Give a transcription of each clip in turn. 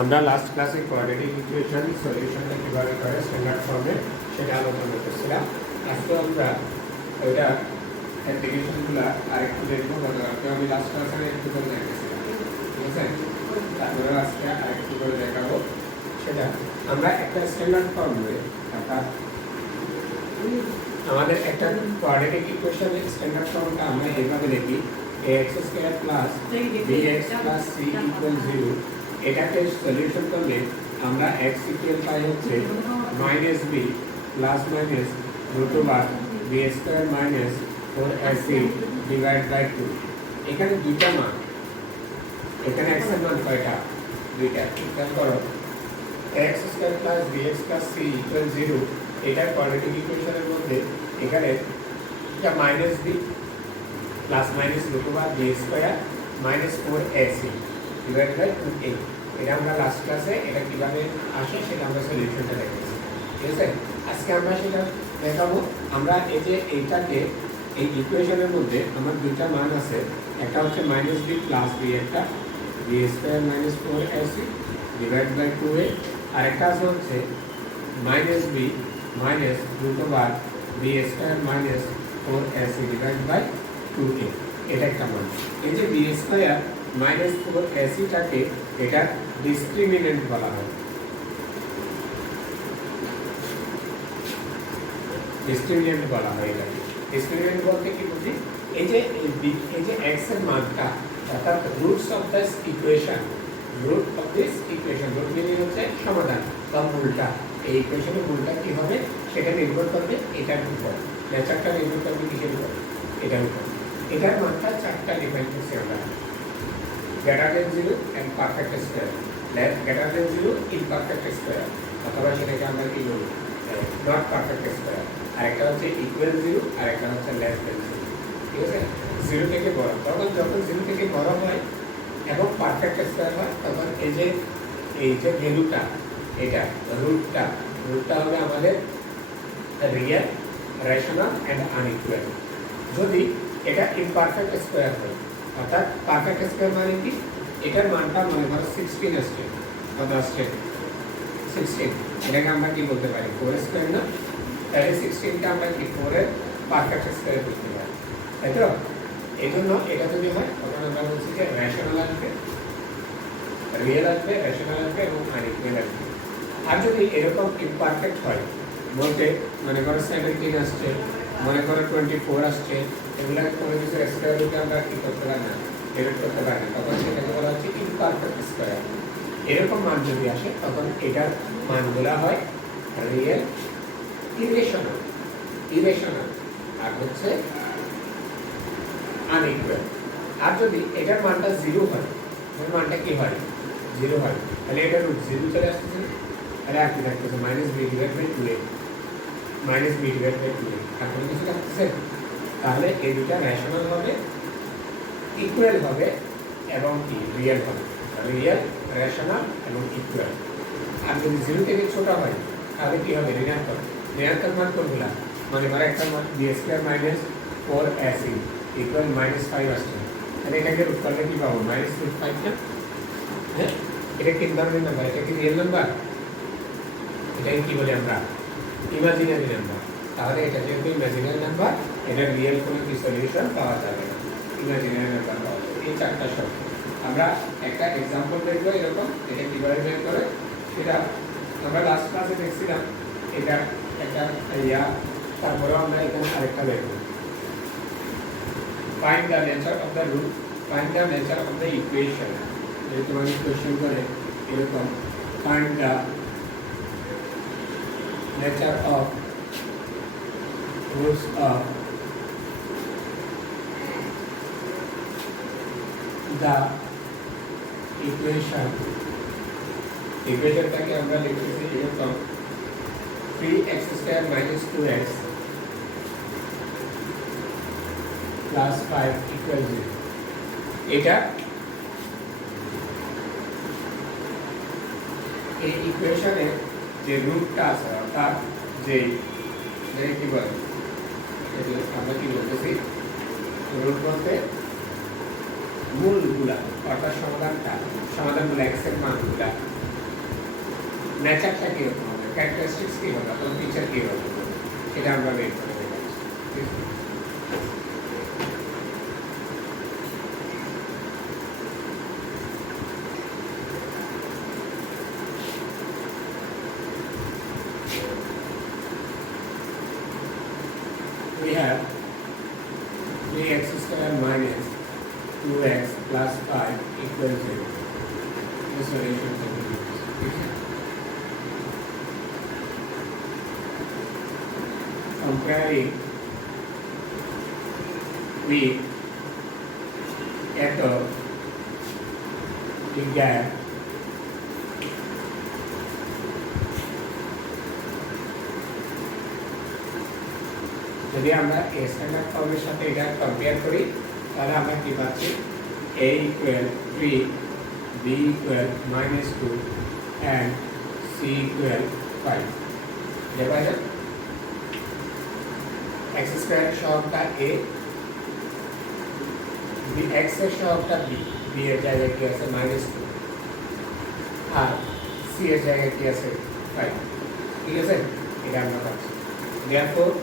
আমরা লাস্ট ক্লাসে quadratic equation সলিউশনটা কীভাবে করে স্ট্যান্ডার্ড ফর্মে সেটা আলোচনা করছিলাম। আজকে আমরা ওইটা অ্যাপ্লিকেশনগুলো আরেকটু দেখবো। গতকালকে আমি লাস্ট ক্লাসে একটু করে দেখেছিলাম, ঠিক আছে? তারপরে আজকে আরেকটু করে দেখাবো। সেটা আমরা একটা স্ট্যান্ডার্ড ফর্মে অর্থাৎ আমাদের একটা কোয়াড্রেটিক ইকুয়েশনের স্ট্যান্ডার্ড ফর্মটা আমরা এইভাবে লিখি ax square plus bx plus c equal 0। এটাকে সলিউশন করলে আমরা x ইকুয়াল পাই হচ্ছে minus b plus minus root over b square minus 4ac divide by 2। এখানে দুইটা মান, এখানে x এর মান কয়টা? দুইটা। খেয়াল করো, x square plus bx plus c equal 0 এটা কোয়াড্রেটিক ইকুয়েশনের মধ্যে এখানে এটা minus b plus minus root over b square minus 4ac divide by 2a। এটা আমরা লাস্ট ক্লাসে এটা কিভাবে আসে সেটা আমরা সলিউশনটা দেখেছি, ঠিক আছে? আজকে আমরা সেটা দেখাবো। আমরা এই যে এইটাকে এই ইকুয়েশনের মধ্যে আমার দুইটা মান আছে, একটা হচ্ছে মাইনাস b প্লাস b, একটা b square minus 4ac divide by 2a, আর একটা আছে হচ্ছে minus b minus root over b square minus 4ac divide by 2a। এটা একটা মান। এই যে b স্কয়ার মাইনাস 4ac টাকে এটা ডিসক্রিমিনেন্ট বলা হয়। ডিসক্রিমিনেন্ট বলা হয় এটাকে। ডিসক্রিমিনেন্ট বলতে কি বুঝি? এই যে x এর মানটা অর্থাৎ roots of this equation, root of this equation, root meaning হচ্ছে সমাধান বা মূলটা। এই ইকুয়েশনের মূলটা কি হবে সেটা নির্ভর করবে এটার উপর। নেচারটা নির্ভর করবে কিসের উপর? এটার উপর। এটার মানটা চারটা ডিফাইন করছি আমরা। Greater than 0 and perfect square, greater than 0 imperfect square, অথবা সেটাকে আমরা কি বলি নট পারফেক্ট স্কয়ার। আরেকটা হচ্ছে ইকুয়াল 0, আরেকটা হচ্ছে লেস দেন 0, ঠিক আছে? 0 থেকে বড়। তখন যখন 0 থেকে বড় হয় এবং পারফেক্ট স্কয়ার হয় তখন এই যে ভ্যালুটা, এটা রুটটা হবে আমাদের রিয়েল, রেশনাল এন্ড আনইকুয়াল। যদি এটা ইমপারফেক্ট স্কয়ার হয় অর্থাৎ পারফেক্ট স্কয়ার মানে কি? এটার মানটা মনে করো 16 আসছে বা 10 16, এটাকে আমরা কি বলতে পারি 4 স্কয়ার না? তাহলে 16টা আমরা কি 4 এর পারফেক্ট স্কয়ার করতে পারি, তাই তো? এই জন্য এটা যদি হয় তখন আমরা বলছি যে রেশনাল আসবে, রিয়েল আসবে, রেশনাল আসবে এবং আনইকুয়াল আসবে। আর যদি এরকম ইমপারফেক্ট হয় বলতে মনে করো 17 আসছে, মনে করো 24 আসছে, এগুলা কোনো কিছু স্কয়ার রুটে আমরা কি করতে পারি না, ডিভাইড করতে পারি না, তখন সেটাকে বলা হচ্ছে ইমপারফেক্ট স্কয়ার। এরকম মান যদি আসে তখন এটার মানগুলা হয় রিয়েল, ইরেশনাল আর হচ্ছে আনইকুয়াল। আর যদি এটার মানটা 0 হয়, এর মানটা কি হয় 0 হয়, তাহলে এটা রুট 0 চলে আসছে, তাহলে আর কি থাকতেছে minus b divide by 2a, minus b divide by 2a। আর কোনো কিছু থাকতেছে? তাহলে এই দুটা রেশনাল হবে, ইকুয়াল হবে এবং কি রিয়েল হবে। রিয়েল, রেশনাল এবং ইকুয়াল। আর যদি 0 থেকে ছোট হয় তাহলে কি হবে? ঋণাত্মক। ঋণাত্মক মান কোনগুলা? মানে ধরো একটা মান b square minus 4ac equal minus 5 আসছে, তাহলে এটাকে রুট করলে কি পাবো? মাইনাস রুট 5 না? হ্যাঁ, এটা তিন ধরনের নাম্বার। এটা কি রিয়েল নাম্বার? এটাকে কি বলি আমরা? Imaginary number. তাহলে এটা যেহেতু ইমাজিনারি নাম্বার, এটা রিয়েল কোনো কি সলিউশন পাওয়া যাবে না, ইমাজিনারি নাম্বার পাওয়া যাবে। এই চারটা শর্ত। আমরা একটা এক্সাম্পল দেখবো এরকম, এটা কিভাবে বের করে সেটা আমরা লাস্ট ক্লাসে দেখছিলাম। এটা একটা তারপরেও আমরা এখানে আরেকটা দেখবো। Find the nature of the root, find the nature of the equation. যদি তোমার ইকুয়েশন করে এরকম find the nature of roots of the equation টাকে আমরা লিখতেছি এরকম 3x square minus 2x plus 5 equal 0। এটা এই ইকুয়েশনে যে রুটটা আছে অর্থাৎ যে কি বলে আমরা কি বলতেছি রুট বলতে মূলগুলা অর্থাৎ সমাধানগুলো x এর মানগুলা নেচারটা কীরকম হবে, ক্যারেক্টারিস্টিক্স কী হবে, অথবা ফিচার কী হবে, সেটা আমরা বের করে দেখাচ্ছি। We have 3x square minus 2x plus 5 equals 0. The solution to the equation. Comparing with eto the gap যদি আমরা a স্ট্যান্ডার্ড ফর্মের সাথে এটা কম্পেয়ার করি তাহলে আমরা কি পাচ্ছি a equal 3 b equal -2 and c equal 5 দেখো এটা x স্কয়ার সহগটা a b x এর সহগটা b b এর জায়গায় কি আছে -2 আর c এর জায়গায় কি আছে 5 ঠিক আছে এটা আমরা পাচ্ছি therefore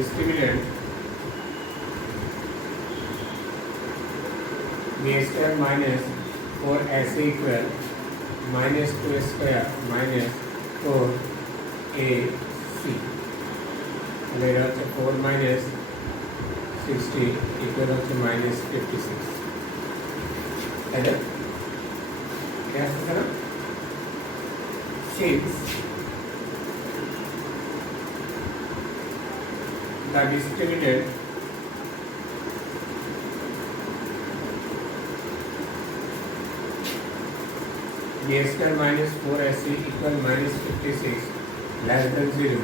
discriminant b square minus 4ac equal -2 square minus 4ac তাহলে এটা হচ্ছে 4 minus 60 equal হচ্ছে -56 তাহলে এটা আসছে না since the discriminant b square minus 4ac equal -56 less than 0.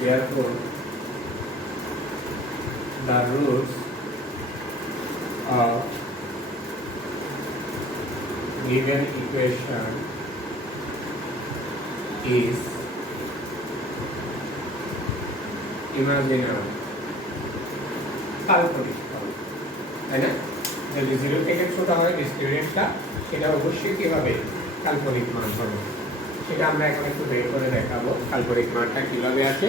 Therefore, the roots of given equation is imaginary কাল্পনিক তাই না যদি 0 থেকে ছোট হয় ডিসক্রিমিনেন্টটা সেটা অবশ্যই কি হবে কাল্পনিক মান হবে সেটা আমরা এখন একটু বের করে দেখাবো কাল্পনিক মানটা কিভাবে আসে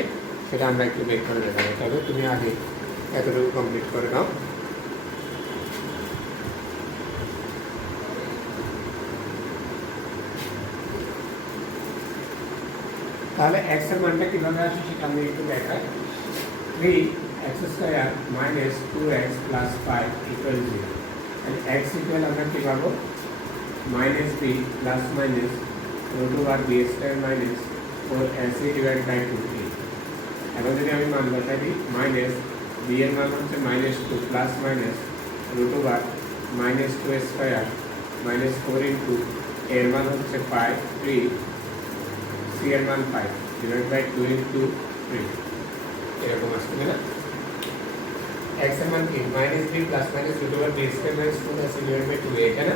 সেটা আমরা একটু বের করে দেখাবো তবে তুমি আগে এতটুকু কমপ্লিট করে নাও তাহলে x এর মানটা কিভাবে আসে সেটা আমি একটু দেখাই 3x square minus 2x plus 5 equal 0 and x equal আমরা কি পাবো minus b plus minus root over b square minus 4ac divided by 2b এখন যদি আমি মান বসাই দিই minus b এর মান হচ্ছে -2 plus minus root over -2 square minus 4 into এর মান হচ্ছে 5 3 c এর মান 5 divided by 2 into 3 এরকম আসছে না x এর মান কি -b plus minus root over b square minus 4ac divided by 2a এটা না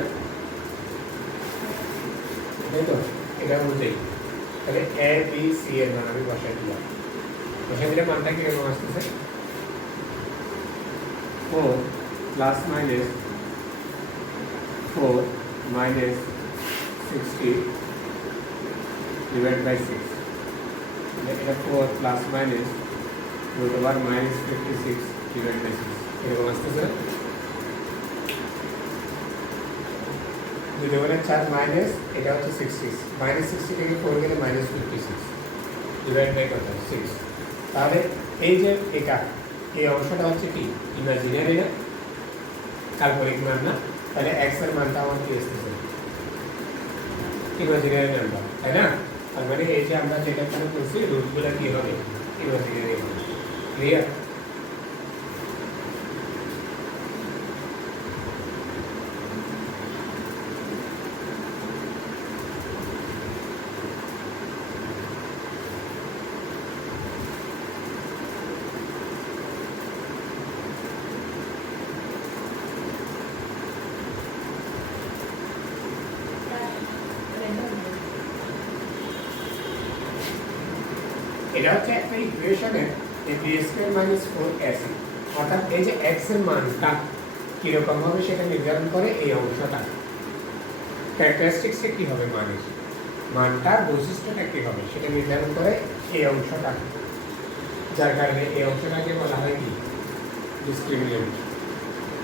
তাই তো এটা বুঝেই তাহলে a b c এর মান আমি বসাই দিলাম বসাই দিলে মানটা কি এরকম আসছে 4 plus minus 4 minus 60 divided by 6 এটা 4 plus minus root over minus 56 divided by 6 এরকম আসতেছে দুই দুগুণে 4 মাইনাস এটা হচ্ছে 60 মাইনাস 60 থেকে 4 গেলে মাইনাস 56 ডিভাইড বাই কত 6 তাহলে এই যে এটা এই অংশটা হচ্ছে কি ইমাজিনারি না কাল্পনিক মান না তাহলে x এর মানটা আমার কি আসতেছে ইমাজিনারি নাম্বার তাই না তার মানে এই যে আমরা যেটা এখানে করছি রুটগুলো কি হবে ইমাজিনারি হবে ক্লিয়ার এটা হচ্ছে একটা ইকুয়েশনের a b square minus 4ac অর্থাৎ এই যে x এর মানটা কিরকম হবে সেটা নির্ধারণ করে এই অংশটা। ক্যারেক্টারিস্টিক্সে কি হবে মানটার বৈশিষ্ট্যটা কি হবে সেটা নির্ধারণ করে এই অংশটা, যার কারণে এই অংশটাকে বলা হয় কি ডিসক্রিমিনেন্ট।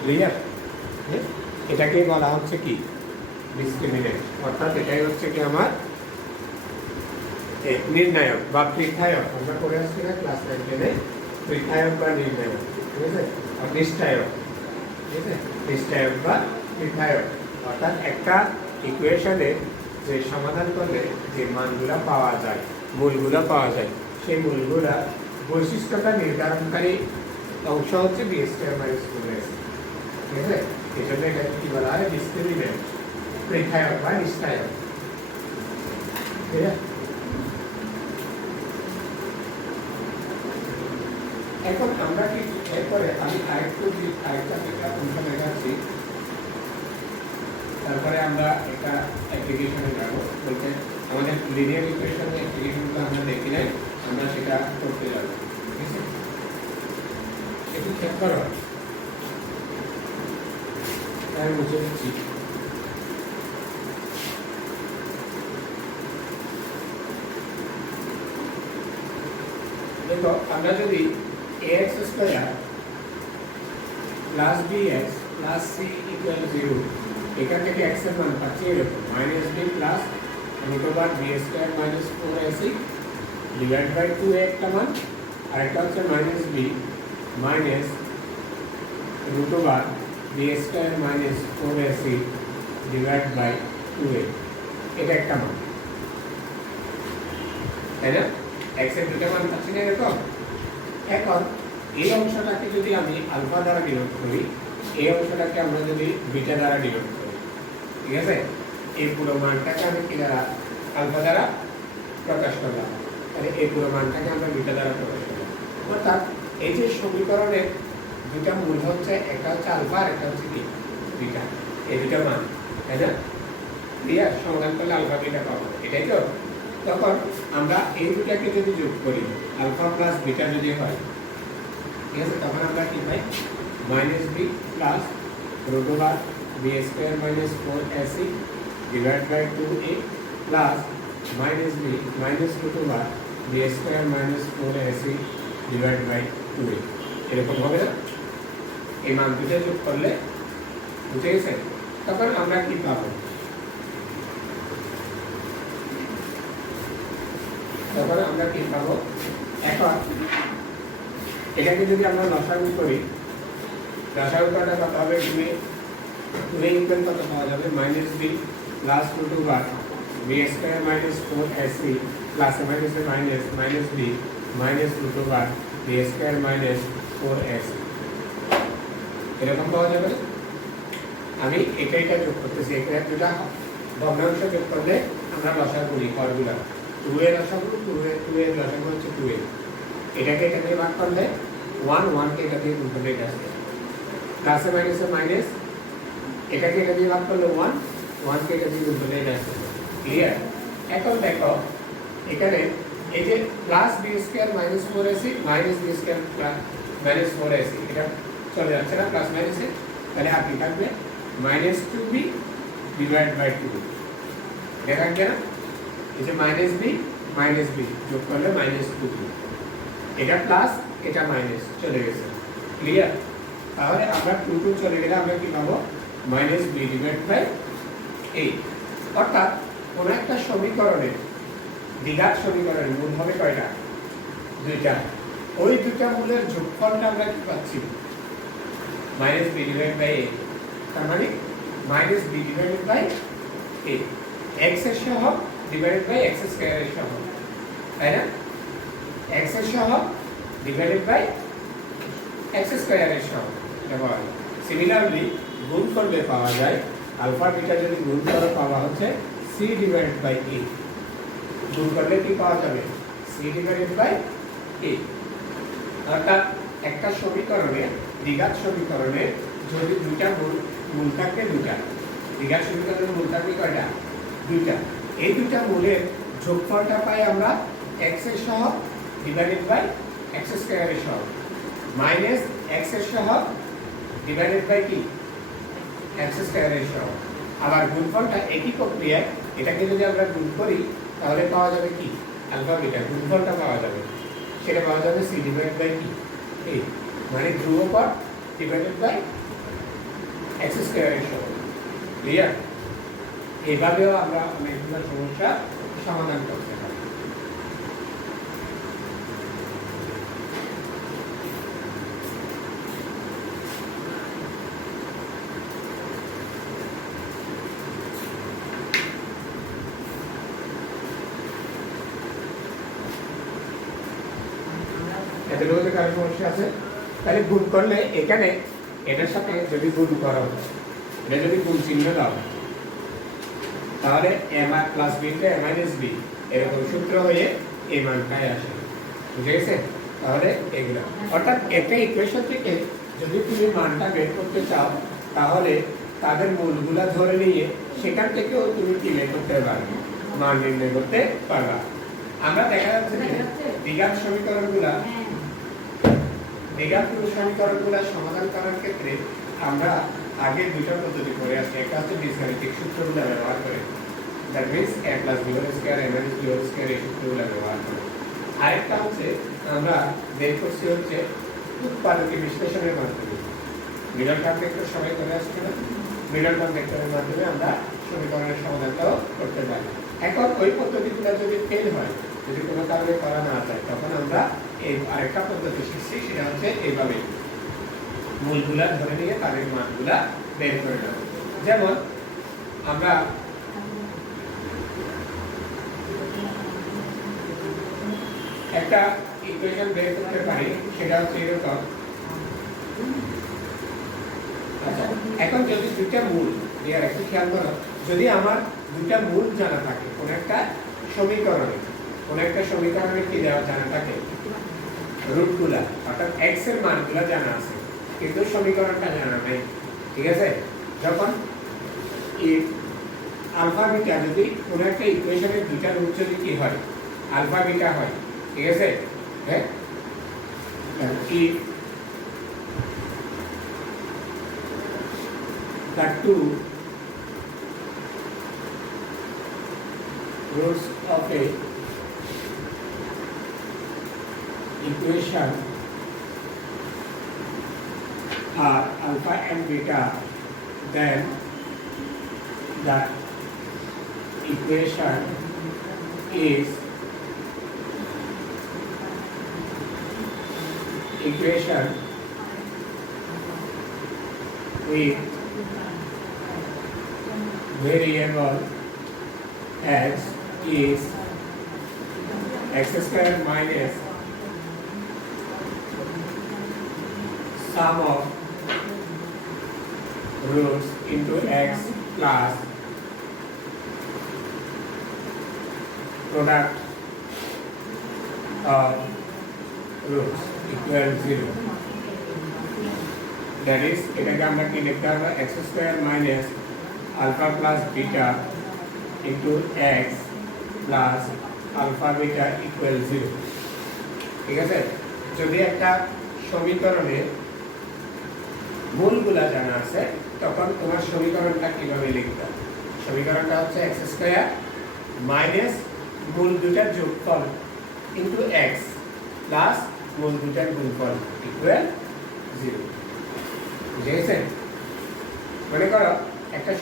ক্লিয়ার? এটাকে বলা হচ্ছে কি ডিসক্রিমিনেন্ট, অর্থাৎ এটাই হচ্ছে কি আমার নির্ণায়ক বা পৃথায়ক। আমরা করে আসছি না ক্লাস 9-10-এ পৃথায়ক বা নির্ণায়ক, ঠিক আছে? আর নিশ্চায়ক, ঠিক আছে? নিশ্চায়ক বা পৃথায়ক, অর্থাৎ একটা ইকুয়েশনের যে সমাধান করলে যে মানগুলা পাওয়া যায়, মূলগুলো পাওয়া যায়, সেই মূলগুলা বৈশিষ্ট্যটা নির্ধারণকারী অংশ হচ্ছে বি স্কয়ার মাইনাস 4ac, ঠিক আছে? এই জন্য এটাকে কি বলা হয় ডিসক্রিমিনেন্ট, পৃথায়ক বা নিশ্চায়ক। ঠিক আছে? এখন আমরা কি এরপরে আমি আরেকটা অংশ দেখাচ্ছি, তারপরে আমরা একটা অ্যাপ্লিকেশনে যাবো। বলতে আমাদের লিনিয়ার ইকুয়েশনের অ্যাপ্লিকেশনগুলো আমরা দেখি নাই, আমরা সেটা করতে যাবো। ঠিক আছে? একটু চেক করো, আমি মুছে দিচ্ছি। দেখো আমরা যদি ax square plus bx plus c equal 0, এখান থেকে x এর মান পাচ্ছি এরকম -b plus √b square minus 4ac divide by 2a একটা মান, আর একটা হচ্ছে -b minus √b square minus 4ac divide by 2a, এটা একটা মান, তাই না? x এর দুটো মান পাচ্ছি না এরকম। এখন এই অংশটাকে যদি আমি আলফা দ্বারা ডিনোট করি, এই অংশটাকে আমরা যদি বিটা দ্বারা ডিনোট করি, ঠিক আছে? এই পুরো মানটাকে আমি কি দ্বারা আলফা দ্বারা প্রকাশ করলাম, তাহলে এই পুরো মানটাকে আমরা বিটা দ্বারা প্রকাশ করলাম। অর্থাৎ এই যে সমীকরণের দুটা মূল হচ্ছে, একটা হচ্ছে আলফা আর একটা হচ্ছে কি বিটা, এই দুটো মান, তাই না? ক্লিয়ার? সমাধান করলে আলফা বিটা পাবো, এটাই তো। তখন আমরা এই দুটাকে যদি যোগ করি, আলফা প্লাস বিটা যদি হয়, ঠিক আছে, তখন আমরা কি পাই -b plus √b square minus 4ac divide by 2a plus -b minus √b square minus 4ac divide by 2a, এরকম হবে না? এই মান দুটো যোগ করলে, বুঝে গেছে? তখন আমরা কি পাবো? তখন আমরা কি পাবো? এখন এটাকে যদি আমরা লসাগু করি, লসাগু করাটা কত হবে? 2a ইকুয়াল কত পাওয়া যাবে? -b plus √b square minus 4ac plus minus minus b minus √b square minus 4ac, এরকম পাওয়া যাবে। আমি এটা যোগ করতেছি, এটা দুটা ভগ্নাংশ যোগ করলে আমরা লসাগু করি হরগুলা। 2a লসাগু, 2a লসাগু হচ্ছে 2a, এটাকে এটা দিয়ে ভাগ করলে 1 কে এটা দিয়ে গুণ করলে এটা আসবে, প্লাসে মাইনাসে মাইনাস, এটাকে এটা দিয়ে ভাগ করলে 1 কে এটা দিয়ে গুণ করলে এটা আসবে। ক্লিয়ার? এখন দেখো এখানে এই যে plus b square minus 4ac minus b square minus 4ac, এটা চলে যাচ্ছে না প্লাস মাইনাসে, তাহলে আর কি থাকবে? -2b ডিভাইড বাই 2, এটা থাকবে না? এই যে -b যোগ করলে -2b, এটা প্লাস এটা মাইনাস চলে গেছে। ক্লিয়ার? তাহলে আমরা 2 চলে গেলে আমরা কি পাবো? -b divide by 8। অর্থাৎ কোন একটা সমীকরণের দ্বিঘাত সমীকরণের মূল হবে কয়টা? দুইটা। ওই দুইটা মূলের যোগফলটা আমরা কি পাচ্ছি? -b ডিভাইড বাই 8, তার মানে -b ডিভাইড বাই 8, x এর সহগ ডিভাইডেড বাই x স্কয়ার এর সহগ, তাই না? x এর সহগ ডিভাইডেড বাই x স্কয়ার এর সহগ, এটা পাওয়া যায়। সিমিলারলি গুণ করলে পাওয়া যায় আলফা বিটা, যদি গুণ করে পাওয়া হচ্ছে c ডিভাইডেড বাই 8, গুণ করলে কি পাওয়া যাবে? c divided by 8। অর্থাৎ একটা সমীকরণে, দ্বিঘাত সমীকরণে যদি দুইটা মূল থাকে, দুইটা দ্বিঘাত সমীকরণের মূল থাকে কয়টা? দুইটা। এই দুইটা মূলের যোগফলটা পাই আমরা x এর সহগ ডিভাইডেড বাই x স্কয়ার এর সহগ। মাইনাস এক্স এর সহ ডিভাইডেড বাই কি এক্স স্কয়ারের সহ। আবার গুণফলটা একই প্রক্রিয়ায় এটাকে যদি আমরা গুণ করি তাহলে পাওয়া যাবে কি আলফা বিটা, গুণফলটা পাওয়া যাবে, সেটা পাওয়া যাবে সি ডিভাইডেড বাই কি এ, মানে ধ্রুবপদ ডিভাইডেড বাই এক্স স্কয়ারের সহ। ক্লিয়ার? এইভাবেও আমরা অনেকগুলো সমস্যা সমাধান করতে পারি। এতটুকু কারো সমস্যা আছে? তাহলে গুণ করলে এখানে এটার সাথে যদি গুণ করো, এটা যদি গুণ চিহ্ন দাও তাহলে a প্লাস b তে a মাইনাস b এরকম সূত্র হয়ে এই মানটাই আসে। বুঝে গেছে? তাহলে এগুলো অর্থাৎ একটা ইকুয়েশন থেকে যদি তুমি মানটা বের করতে চাও তাহলে তাদের মূলগুলা ধরে নিয়ে সেখান থেকেও তুমি কি বের করতে পারবে, মান নির্ণয় করতে পারবা। আমরা দেখা যাচ্ছে যে দ্বিঘাত সমীকরণগুলা সমাধান করার ক্ষেত্রে আমরা আগে দুটো পদ্ধতি করে আসছি। একটা হচ্ছে বীজগাণিতিক সূত্রগুলো ব্যবহার করে, that means a plus b whole square a minus b whole square এই সূত্রগুলো ব্যবহার করে। আরেকটা হচ্ছে আমরা বের করছি হচ্ছে উৎপাদকে বিশ্লেষণের মাধ্যমে। মিডল টার্ম ভেক্টর সবাই করে আসছে না? মিডল টার্ম ভেক্টরের মাধ্যমে আমরা সমীকরণের সমাধানটাও করতে পারি। এখন ওই পদ্ধতিগুলো যদি ফেল হয়, যদি কোনো কারণে করা না যায়, তখন আমরা এই আরেকটা পদ্ধতি শিখছি, সেটা হচ্ছে এইভাবে মূলগুলা ধরে নিয়ে তাদের মানগুলা বের করে নেব। যেমন আমরা একটা ইকুয়েশন বের করতে পারি, সেটা হচ্ছে এরকম। আচ্ছা, এখন যদি দুইটা মূল একটু খেয়াল করো, যদি আমার দুইটা মূল জানা থাকে কোন একটা সমীকরণে কি জানা থাকে রুটগুলা, অর্থাৎ x এর মানগুলা জানা আছে কিন্তু সমীকরণটা জানা নাই, ঠিক আছে? যখন আলফা বিটা যদি কোন একটা ইকুয়েশনের দুইটা রুট যদি কি হয় আলফা বিটা হয়, ঠিক আছে? হ্যাঁ, কি the two roots of a equation are alpha and beta, then the equation is with variable x is x square minus sum of roots into x plus product of roots equal 0. That is, এটাকে আমরা কি লিখতে হবে x square minus alpha plus beta into x plus alpha beta equal 0. ঠিক আছে? যদি একটা সমীকরণে মূলগুলা জানা আছে তখন তোমার সমীকরণটা কিভাবে লিখবে? সমীকরণটা হচ্ছে x স্কয়ার মাইনাস মূল দুটার যোগফল ইনটু x প্লাস মূল দুটার গুণফল ইকুয়াল 0। বুঝেছেন? মনে করো একটা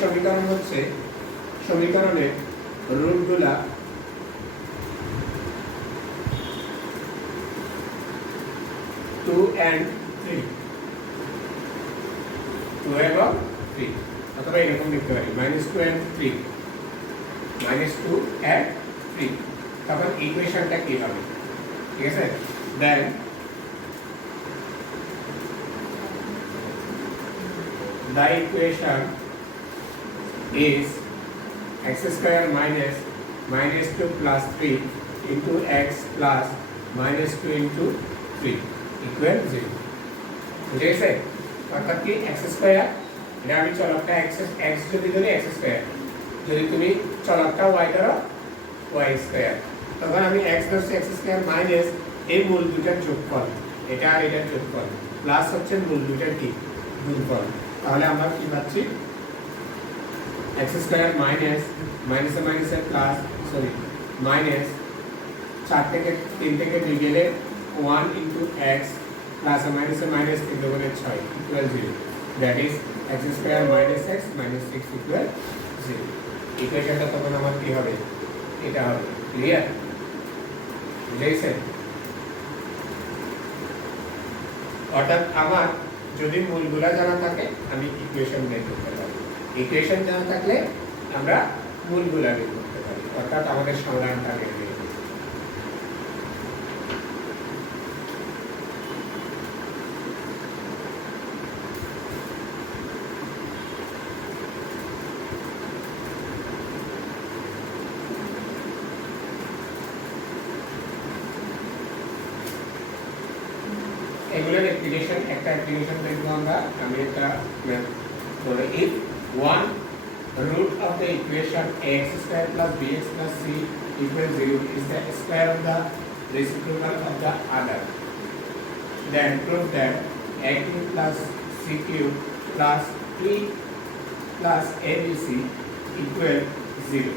সমীকরণ হচ্ছে সমীকরণের রুটগুলা 2 and 3, 2 এবং 3, অথবা এরকম লিখতে পারি -2 and 3, -2 and 3। তখন ইকুয়েশনটা কি হবে? ঠিক আছে? দেন the equation is x square minus -2 plus 3 into x plus -2 into 3 equal 0। বুঝে গেছে? অর্থাৎ কি x স্কয়ার, এটা আমি চলকটা x যদি ধরি x স্কয়ার, যদি তুমি চলকটা y ধরো y স্কয়ার, তখন আমি x ধরছি x স্কয়ার মাইনাস এই মূল দুটার যোগফল, এটা আর এটার যোগফল প্লাস হচ্ছে মূল দুটার কি গুণফল। তাহলে আমরা কি পাচ্ছি x স্কয়ার মাইনাস মাইনাসে মাইনাসে প্লাস সরি মাইনাস 4 থেকে 3 থেকে 2 গেলে 1 ইনটু x প্লাস মাইনাসে মাইনাস 3 দুগুণে 6 equal 0, that is x square minus x minus 6 equal 0। ইকুয়েশনটা তখন আমার কি হবে, এটা হবে। ক্লিয়ার? বুঝেছেন? অর্থাৎ আমার যদি মূলগুলা জানা থাকে আমি ইকুয়েশন বের করতে পারি, ইকুয়েশন জানা থাকলে আমরা মূলগুলা বের করতে পারি, অর্থাৎ আমাদের সমাধানটা বের করতে পারি। এগুলোর অ্যাপ্লিকেশন, একটা অ্যাপ্লিকেশন দেখবো আমরা। আমি একটা বলে if one root of the equation ax square plus bx plus c equals 0 is the square of the reciprocal of the other, then prove that a cube plus c cube plus e plus abc equal 0।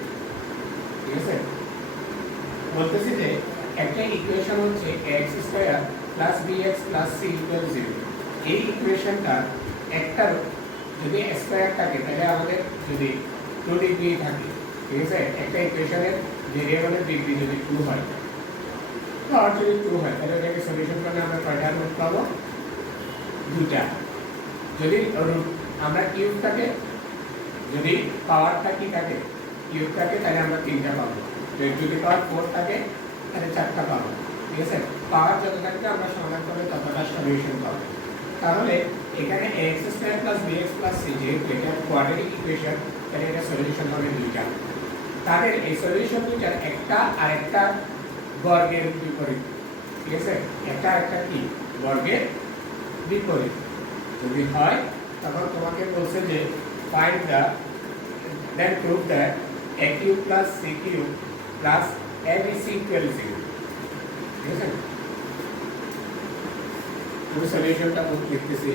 ঠিক আছে? বলতেছি যে একটা equation হচ্ছে x square plus bx plus c equal 0। এই ইকুয়েশনটা একটা যদি square থাকে তাহলে আমাদের যদি 2 ডিগ্রি থাকে, ঠিক আছে, একটা ইকুয়েশনের ভেরিয়েবলের ডিগ্রি যদি 2 হয়, আর যদি 2 হয় তাহলে এটাকে সলিউশন করলে আমরা কয়টা রুট পাবো? দুটা। যদি রুট আমরা কিউব থাকে, যদি পাওয়ারটা কি থাকে কিউব থাকে তাহলে আমরা 3টা পাবো, যদি পাওয়ার 4 থাকে তাহলে 4টা পাবো। ঠিক আছে? পাওয়ার যত থাকবে আমরা সমাধান করলে ততটা সলিউশন পাবো। তাহলে এখানে x square plus bx plus c যেহেতু এটা কোয়াড্রেটিক ইকুয়েশন, তাহলে এটা সলিউশন হবে দুইটা। তাদের এই সলিউশন দুইটার একটা আরেকটা বর্গের বিপরীত। ঠিক আছে? একটা আরেকটা কি বর্গের বিপরীত যদি হয় তখন তোমাকে বলছে যে find the then prove that a cube plus c cube plus abc equal 0। ঠিক আছে? আমি সলিউশনটা লিখতেছি।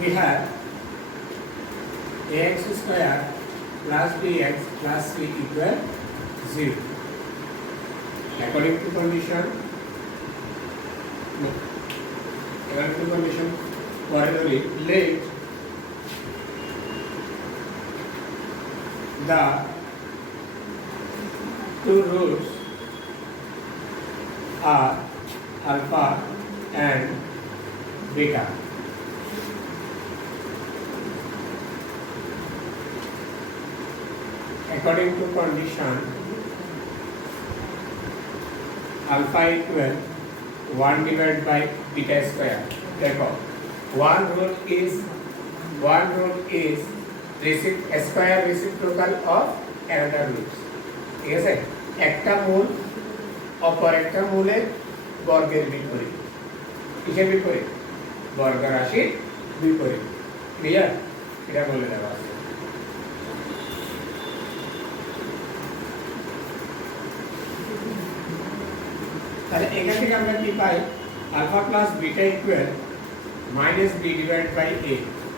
We have ax square plus bx plus c equal 0 according to condition wherever let the two roots are alpha and beta. According to condition alpha equal 1 divided by beta square. Therefore, one root is square reciprocal of another root. ঠিক আছে? একটা মূল অপর একটা মূলের বর্গের বিপরীত। কিসের বিপরীত? বর্গ রাশির বিপরীত। ক্লিয়ার? এটা বলে দেওয়া আছে। তাহলে এখান থেকে আমরা কি পাই? Alpha plus beta equal minus b divide by a.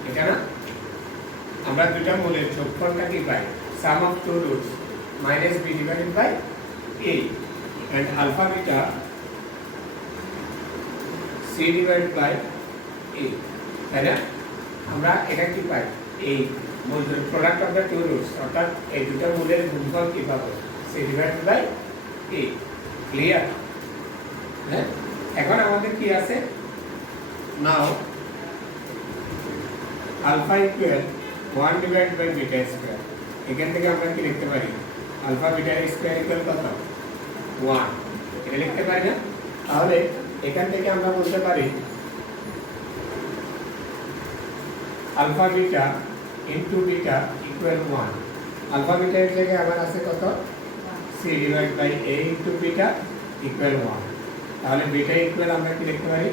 এটা না আমরা দুটো মূলের যোগফলটা কি পাই? Sum of two roots minus b divided by a and alpha beta c divided by a. তাই না? আমরা এটা কি পাই? এই মূল product of the two roots, অর্থাৎ এই দুটো মূলের গুণফল কি পাবো? C divided by a. Clear? হ্যাঁ, এখন আমাদের কি আছে? Now alpha equal 1 divided by beta square. এখান থেকে আমরা কি লিখতে পারি? আলফা বিটা স্কয়ার ইকুয়াল কত? 1। এটা লিখতে পারি না? তাহলে এখান থেকে আমরা বলতে পারি alpha beta into beta equal 1। Alpha beta এর জায়গায় আমার আছে কত? c divide by a into beta equal 1। তাহলে বিটা ইকুয়াল আমরা কি লিখতে পারি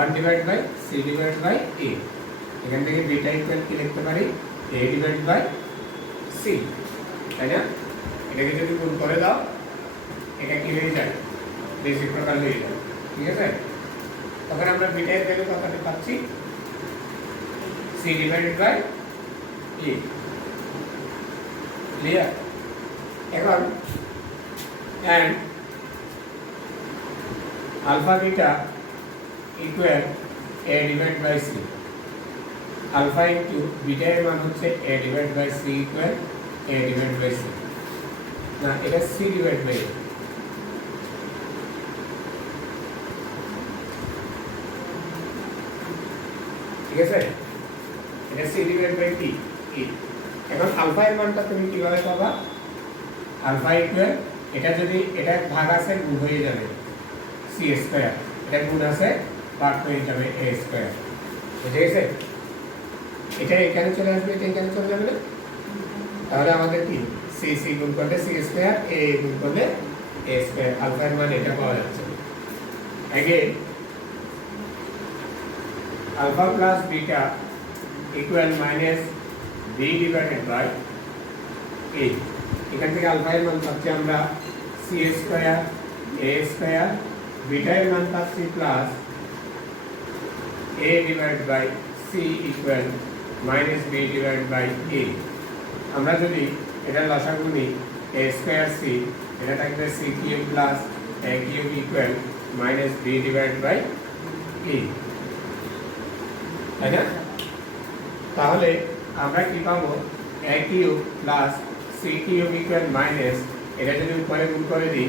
1 divide by c divide by a. এখান থেকে বিটা ইকুয়াল কি লিখতে পারি এ ডিভাইড বাই সি, তাই না? এটাকে যদি গুণ করে দাও এটা কি হয়ে যায় রেসিপ্রোকাল হয়ে যায়, ঠিক আছে? তখন আমরা বিটা এর ভ্যালু কতটা পাচ্ছি c divided by a. Clear? এখন and alpha beta equal a divided by c, alpha into beta এর মান হচ্ছে a divided by c equal a divided by c, না এটা c divided by a, ঠিক আছে? এটা c divided by t e। এখন আলফা এর মানটা তুমি কিভাবে পাবা? আলফা ইকুয়াল এটা যদি এটা ভাগ আছে গুণ হয়ে যাবে সি স্কয়ার, এটা গুণ আছে ভাগ হয়ে যাবে এ স্কয়ার, বুঝে গেছে? এটা এখানে চলে আসবে, এটা এখানে চলে যাবে না? তাহলে আমাদের কি সি সি গুণ করলে সি স্কয়ার, এ গুণ করলে এ স্কয়ার, আলফা এর মান এটা পাওয়া যাচ্ছে। Again alpha plus beta equal minus b divided by a. এখান থেকে আলফা এর মান পাচ্ছি আমরা c square a square, beta এর মান পাচ্ছি plus a divide by c equal minus b divide by a. আমরা যদি এটা লসাগু নিই এ স্কয়ার সি, এটা থাকবে c cube plus a cube equal minus b divide by a, তাই না? তাহলে আমরা কি পাবো a cube plus c cube equal minus এটা যদি উপরে গুণ করে দিই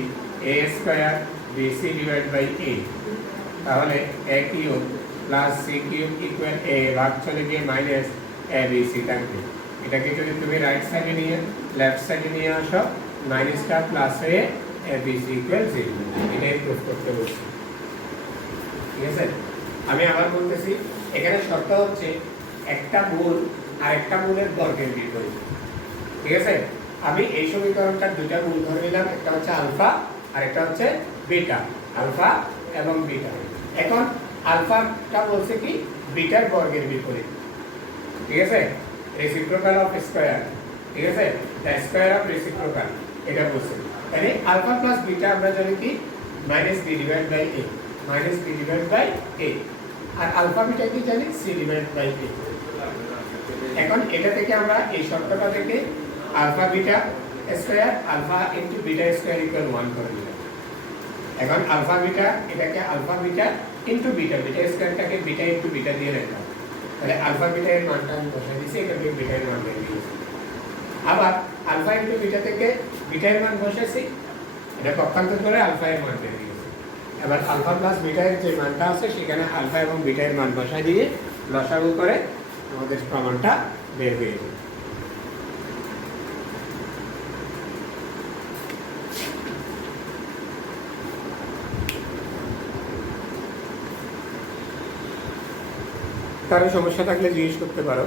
a square b c divide by a, তাহলে a cube plus c cube equal a ভাগ চলে গিয়ে মাইনাস এ বিসি থাকবে। এটাকে যদি তুমি রাইট সাইডে নিয়ে লেফট সাইডে নিয়ে আসো মাইনাসটা প্লাস হয়ে এ বিসি ইকুয়াল 0, এটাই প্রুফ করতে বলছি, ঠিক আছে? আমি আবার বলতেছি এখানে শর্ত হচ্ছে একটা মূল আর একটা মূলের বর্গের বিপরীত, ঠিক আছে? আমি এই সমীকরণটার দুইটা মূল ধরে নিলাম, একটা হচ্ছে আলফা আর একটা হচ্ছে বিটা, আলফা এবং বিটা। এখন আলফাটা বলছে কি বিটার বর্গের বিপরীত, ঠিক আছে? রেসিপ্রোকাল অফ স্কয়ার, ঠিক আছে? দ্য স্কয়ার অফ রেসিপ্রোকাল, এটা বলছে। তাহলে আলফা প্লাস বিটা আমরা জানি কি minus b divide by a, minus b divide by a, আর আলফা বিটা কি জানি সি ডিভাইড বাই এ। এখন এটা থেকে আমরা এই শর্তটা থেকে alpha beta square alpha into beta square equal 1 করে দিলাম। এখন আলফা বিটা এটাকে alpha beta into beta, beta স্কয়ারটাকে বিটা ইনটু বিটা দিয়ে রাখলাম, তাহলে আলফা বিটা এর মানটা আমি বসাই দিয়েছি, এটা থেকে বিটা এর মান বের দিয়েছি। আবার আলফা ইনটু বিটা থেকে বিটা এর মান বসাইছি, এটা পক্ষান্তর করে আলফা এর মান বের দিয়েছি। এবার আলফা প্লাস বিটা এর যে মানটা আছে সেখানে আলফা এবং বিটা এর মান বসাই দিয়ে লসাগু করে আমাদের প্রমাণটা বের হয়ে যাবে। কারো সমস্যা থাকলে জিজ্ঞেস করতে পারো।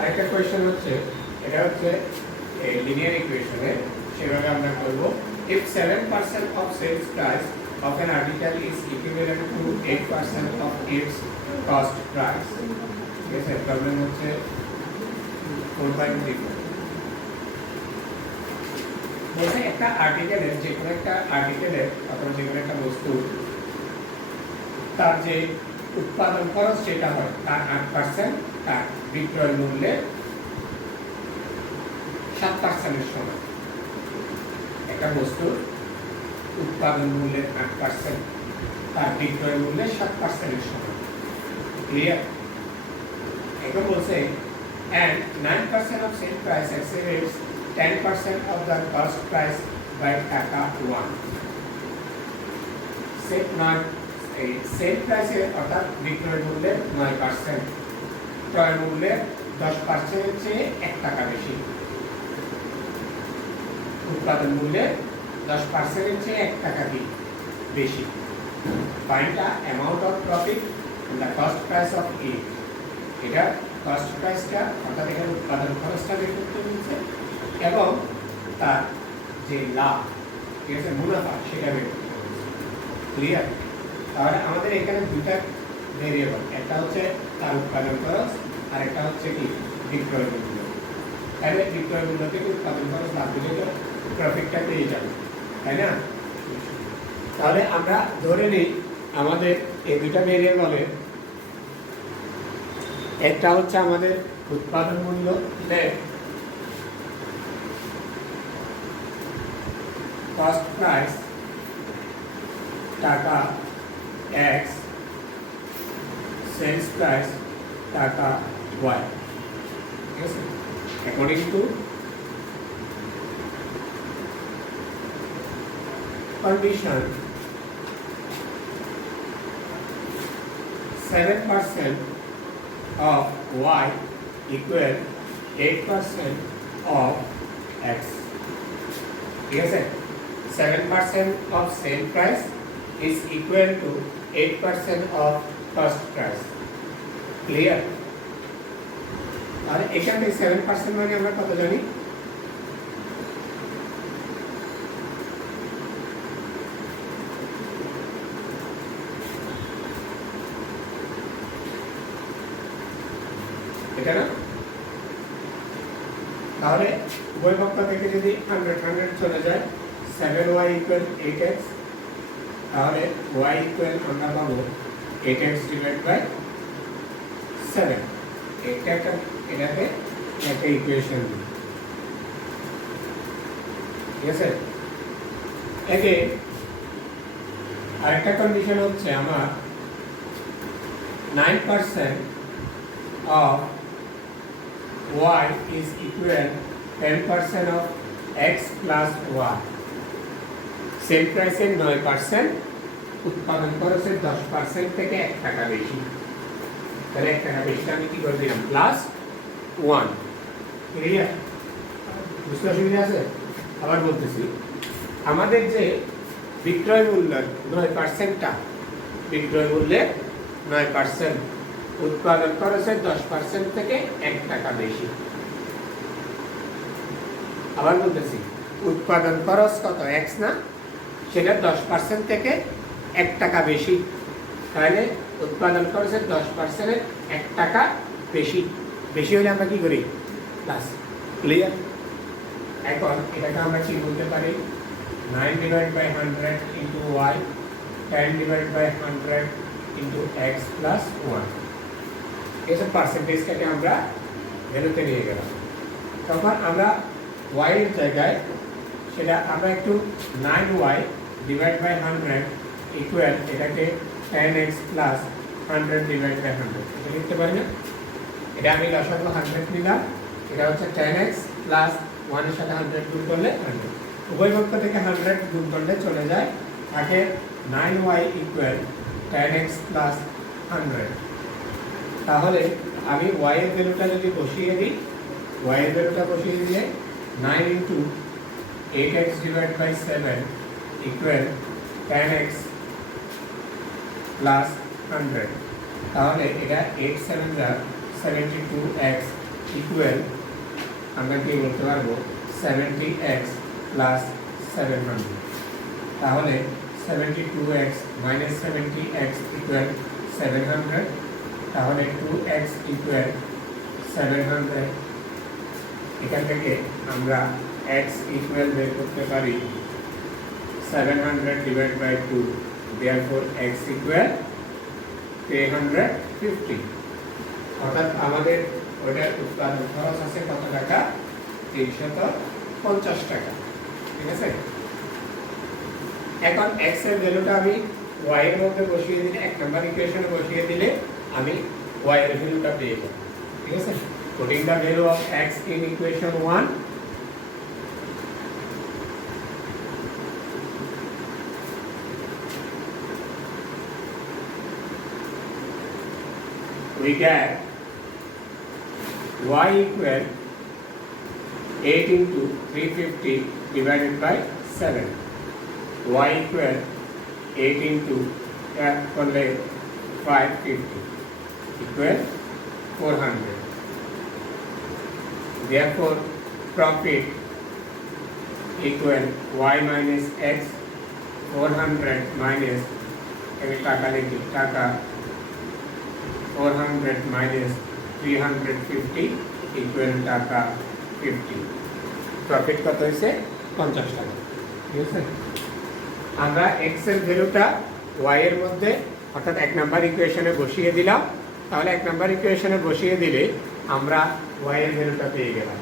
আরেকটা কোয়েশ্চেন হচ্ছে, এটা হচ্ছে লিনিয়ার ইকুয়েশনে, সেভাবে আমরা করব if 7% of sales price of an article is equivalent to 8% of its cost price, ঠিক আছে? প্রবলেম হচ্ছে 4.3 বলছে একটা আর্টিকেলের, যে কোনো একটা আর্টিকেলের অথবা যে কোনো একটা বস্তু তার যে উৎপাদন খরচ সেটা হয় তার 8%, তার বিক্রয় মূল্যের 7% সমান। একটা বস্তুর উৎপাদন মূল্যের 8% তার বিক্রয় মূল্যের 7% সমান। ক্লিয়ার? এখন বলছে and 9% of sale price exceeds 10% of the cost price by টাকা 1. সেল প্রাইসের অর্থাৎ বিক্রয় মূল্যের 9%, ক্রয় মূল্যের 10%-এর চেয়ে 1 টাকা বেশি। উৎপাদন মূল্যের 10%-এর চেয়ে 1 টাকা বেশি। Find the amount of profit and the cost price of each. এটা কস্ট প্রাইসটা অর্থাৎ এখানে উৎপাদন খরচটা বের করতে বলছে এবং তার যে লাভ, ঠিক আছে, মুনাফা, সেটা বের করতে বলছে। ক্লিয়ার? তাহলে আমাদের এখানে দুটা ভেরিয়েবল, একটা হচ্ছে তার উৎপাদন খরচ আর একটা হচ্ছে কি বিক্রয় মূল্য। তাহলে বিক্রয় মূল্য থেকে উৎপাদন খরচ বাদ দিলে তো প্রফিটটা পেয়ে যাবে, তাই না? তাহলে আমরা ধরে নিই আমাদের এই দুটা ভেরিয়েবলের একটা হচ্ছে আমাদের উৎপাদন মূল্য নেট, কস্ট প্রাইস টাকা x, সেলস প্রাইস টাকা y, ঠিক আছে, according to condition 7% of y equal 8% of x. ঠিক আছে, 7% of sale price is equal to 8% of cost price. Clear? আর এখানে 7% মানে আমরা কত জানি? এটা না? তাহলে উভয় পক্ষ থেকে যদি 100 চলে যায়, 7y equal 8x, তাহলে y equal আমরা পাবো 8x divided by 7. এটাকে একটা ইকুয়েশন দিই, ঠিক আছে। একে আরেকটা কন্ডিশন হচ্ছে আমার 9% of y is equal 10% of x plus y. Sale প্রাইসের 9%, উৎপাদন খরচের 10% থেকে 1 টাকা বেশি। তাহলে 1 টাকা বেশি আমি কি করে দিলাম? প্লাস 1। ক্লিয়ার? বুঝতে অসুবিধা আছে? আবার বলতেছি, আমাদের যে বিক্রয় মূল্যের 9%টা, বিক্রয় মূল্যের 9%, উৎপাদন খরচের 10% থেকে 1 টাকা বেশি। আবার বলতেছি, উৎপাদন খরচ কত? x না, সেটা 10% থেকে 1 টাকা বেশি। তাহলে উৎপাদন খরচের 10%-এর 1 টাকা বেশি। বেশি হলে আমরা কি করি? প্লাস। ক্লিয়ার? এখন এটাকে আমরা কি বলতে পারি? 9 divided by 100 into y, 10 divided by 100 into x plus 1. এইসব পার্সেন্টেজটাকে আমরা ভ্যালুতে নিয়ে গেলাম। তখন আমরা y এর জায়গায় সেটা আমরা একটু 9y ডিভাইড বাই 100 ইকুয়াল এটাকে 10x প্লাস 100 ডিভাইড বাই 100 এটা লিখতে পারি না? এটা আমি লসাগু 100 নিলাম, এটা হচ্ছে 10x প্লাস 1 এর সাথে 100 গুণ করলে 100, উভয় পক্ষ থেকে 100 গুণ করলে চলে যায়, থাকে 9y ইকুয়াল 10x প্লাস 100। তাহলে আমি y এর ভ্যালুটা যদি বসিয়ে দিই, y এর ভ্যালুটা বসিয়ে দিলে 9 into 8x divided by 7 equal 10x plus 100. তাহলে এটা 8 7 যা 72x equal আমরা কি বলতে পারবো 70x plus 700। তাহলে 72x minus 70x equal 700। তাহলে 2x equal 700। এখান থেকে আমরা x equal বের করতে পারি 700 divided by 2, therefore x equal 350। অর্থাৎ আমাদের ওটার উৎপাদন খরচ আছে কত টাকা? 350 টাকা। ঠিক আছে, এখন x এর ভ্যালুটা আমি y এর মধ্যে বসিয়ে দিলে, এক নাম্বার ইকুয়েশনে বসিয়ে দিলে আমি y এর ভ্যালুটা পেয়ে যাব। ঠিক আছে, putting the value of x in equation 1, we get y equal 8 into 350 divided by 7. Y equal 8 into 550 equal 400. Therefore, profit equal y minus x, 400 minus taka 400 minus 350 equal টাকা 50. প্রফিট কত হয়েছে? 50 টাকা। ঠিক আছে, আমরা x এর ভ্যালুটা y এর মধ্যে অর্থাৎ এক নাম্বার ইকুয়েশনে বসিয়ে দিলাম। তাহলে এক নাম্বার ইকুয়েশনে বসিয়ে দিলে আমরা y এর ভ্যালুটা পেয়ে গেলাম।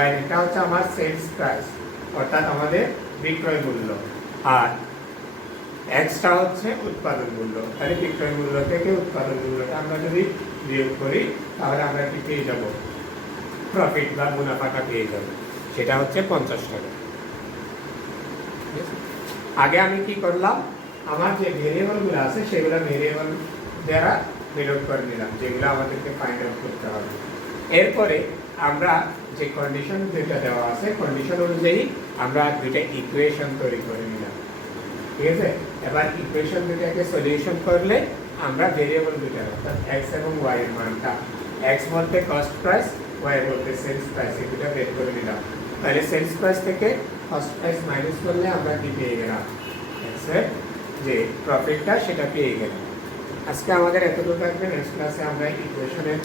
y এটা হচ্ছে আমার সেলস প্রাইস অর্থাৎ আমাদের বিক্রয় মূল্য, আর এক্সটা হচ্ছে উৎপাদন মূল্য। তাহলে বিক্রয় মূল্য থেকে উৎপাদন মূল্যটা আমরা যদি বিয়োগ করি তাহলে আমরা কি পেয়ে যাব? প্রফিট বা মুনাফাটা পেয়ে যাব, সেটা হচ্ছে 50 টাকা। আগে আমি কি করলাম, আমার যে ভেরিয়েবলগুলো আছে সেগুলো ভেরিয়েবল দ্বারা ডিনোট করে নিলাম, যেগুলো আমাদেরকে ফাইন্ড আউট করতে হবে। এরপরে আমরা যে কন্ডিশন যেটা দেওয়া আছে কন্ডিশন অনুযায়ী আমরা দুইটা ইকুয়েশন তৈরি করে নিলাম। ঠিক আছে, এবার ইকুয়েশন দুটাকে সলিউশন করলে আমরা ভেরিয়েবল দুটো অর্থাৎ x এবং y এর মানটা, x বলতে কস্ট প্রাইস, y বলতে সেলস প্রাইস, এই দুটো বের করে নিলাম। তাহলে সেলস প্রাইস থেকে কস্ট প্রাইস মাইনাস করলে আমরা কি পেয়ে গেলাম? x এর যে প্রফিটটা সেটা পেয়ে গেলাম। আজকে আমাদের এতটুকু থাকবে। নেক্সট ক্লাসে আমরা ইকুয়েশনের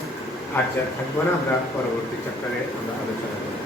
আর যা থাকবো না, আমরা পরবর্তী চ্যাপ্টারে আমরা আলোচনা করব।